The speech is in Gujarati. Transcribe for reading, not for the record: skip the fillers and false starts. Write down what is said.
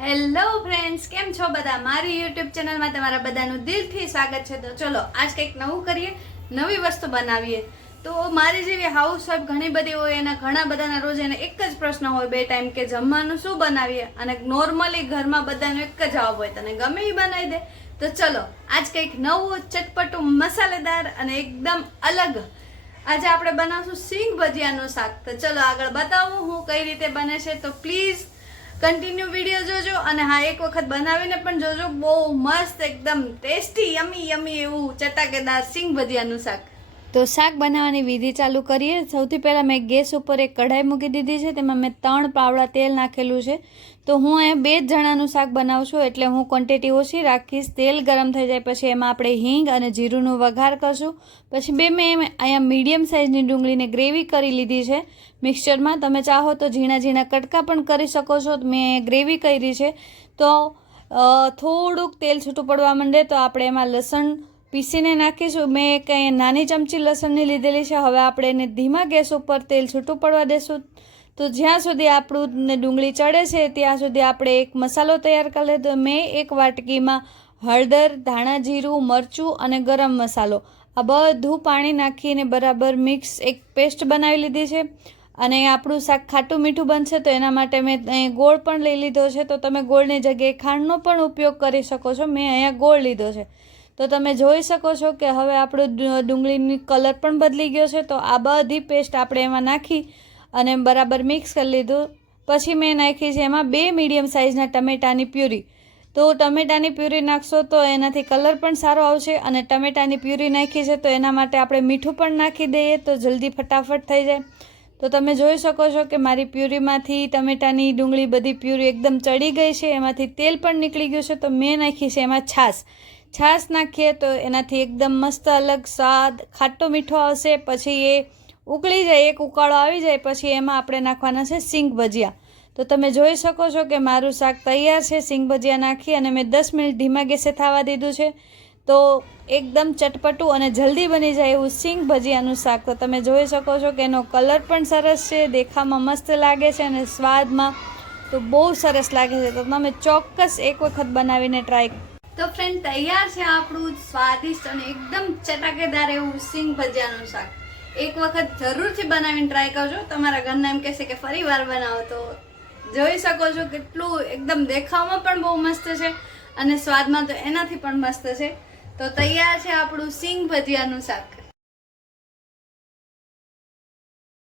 હેલો ફ્રેન્ડ્સ, કેમ છો બધા? મારી યુટ્યુબ ચેનલમાં તમારા બધાનું દિલથી સ્વાગત છે. તો ચલો આજ કંઈક નવું કરીએ, નવી વસ્તુ બનાવીએ. તો મારી જેવી હાઉસવાઈફ ઘણી બધી હોય, એના ઘણા બધાના રોજ એને એક જ પ્રશ્ન હોય બે ટાઈમ કે જમવાનું શું બનાવીએ. અને નોર્મલી ઘરમાં બધાનો એક જ જવાબ હોય, તને ગમે એ બનાવી દે. તો ચલો આજ કંઈક નવું ચટપટું મસાલેદાર અને એકદમ અલગ આજે આપણે બનાવશું સિંગ ભજીયાનું શાક. તો ચલો આગળ બતાવું હું કઈ રીતે બને છે. તો પ્લીઝ કન્ટિન્યુ વિડીયો જોજો અને હા, એક વખત બનાવીને પણ જોજો. બહુ મસ્ત, એકદમ ટેસ્ટી, યમી યમી એવું ચટાકેદાર સિંગ ભજીયાનું શાક. તો શાક બનાવવાની વિધિ ચાલુ કરીએ. સૌથી પહેલાં મેં ગેસ ઉપર એક કઢાઈ મૂકી દીધી છે. તેમાં મેં 3 પાવડા તેલ નાખેલું છે. તો હું અહીંયા 2 જ જણાનું શાક બનાવું છું, એટલે હું ક્વોન્ટિટી ઓછી રાખીશ. તેલ ગરમ થઈ જાય પછી એમાં આપણે હિંગ અને જીરુંનું વઘાર કરશું. પછી મેં અહીંયા મીડિયમ સાઇઝની ડુંગળીને ગ્રેવી કરી લીધી છે મિક્સચરમાં. તમે ચાહો તો ઝીણા ઝીણા કટકા પણ કરી શકો છો. મેં ગ્રેવી કરી છે. તો થોડુંક તેલ છૂટું પડવા માંડે તો આપણે એમાં લસણ પીસીને નાખીશું. મેં કંઈ નાની ચમચી લસણની લીધેલી છે. હવે આપણે એને ધીમા ગેસ ઉપર તેલ છૂટું પડવા દેશું. તો જ્યાં સુધી આપણું ડુંગળી ચડે છે ત્યાં સુધી આપણે એક મસાલો તૈયાર કરી લીધો. મેં એક વાટકીમાં હળદર, ધાણા જીરું, મરચું અને ગરમ મસાલો આ બધું પાણી નાખીને બરાબર મિક્સ એક પેસ્ટ બનાવી લીધી છે. અને આપણું શાક ખાટું મીઠું બનશે તો એના માટે મેં ગોળ પણ લઈ લીધો છે. તો તમે ગોળની જગ્યાએ ખાંડનો પણ ઉપયોગ કરી શકો છો. મેં અહીંયા ગોળ લીધો છે. તો તમે જોઈ શકો છો કે હવે આપણું ડુંગળીની કલર પણ બદલી ગયો છે. તો આ બધી પેસ્ટ આપણે એમાં નાખી અને બરાબર મિક્સ કરી લીધું. પછી મેં નાખી છે એમાં 2 મીડિયમ સાઇઝના ટમેટાની પ્યુરી. તો ટમેટાની પ્યુરી નાખશો તો એનાથી કલર પણ સારો આવશે. અને ટમેટાની પ્યુરી નાખી છે તો એના માટે આપણે મીઠું પણ નાખી દઈએ તો જલ્દી ફટાફટ થઈ જાય. તો તમે જોઈ શકો છો કે મારી પ્યુરીમાંથી ટમેટાની ડુંગળી બધી પ્યુરી એકદમ ચડી ગઈ છે. એમાંથી તેલ પણ નીકળી ગયું છે. તો મેં નાખી છે એમાં છાશ નાખીએ તો એનાથી એકદમ મસ્ત અલગ સ્વાદ, ખાટો મીઠો આવશે. પછી એ ઉકળી જાય, એક ઉકાળો આવી જાય પછી એમાં આપણે નાખવાના છે સિંગ ભજીયા. તો તમે જોઈ શકો છો કે મારું શાક તૈયાર છે. સિંગ ભજીયા નાખી અને મેં 10 મિનિટ ધીમા ગેસે થવા દીધું છે. તો એકદમ ચટપટું અને જલ્દી બની જાય એવું સિંગ ભજીયાનું શાક. તો તમે જોઈ શકો છો કે એનો કલર પણ સરસ છે, દેખાવમાં મસ્ત લાગે છે અને સ્વાદમાં તો બહુ સરસ લાગે છે. તો તમે ચોક્કસ એક વખત બનાવીને ટ્રાય. તો ફ્રેન્ડ, તૈયાર છે આપણું સ્વાદિષ્ટ અને એકદમ ચટાકેદાર એવું સિંગ ભજીયાનું શાક. એક વખત જરૂરથી બનાવીને ટ્રાય કરજો. તમારા ઘરના એમ કહેશે કે ફરી વાર બનાવો. તો જોઈ શકો છો કેટલું એકદમ દેખાવમાં પણ બહુ મસ્ત છે અને સ્વાદમાં તો એનાથી પણ મસ્ત છે. તો તૈયાર છે આપણું સિંગ ભજીયાનું શાક.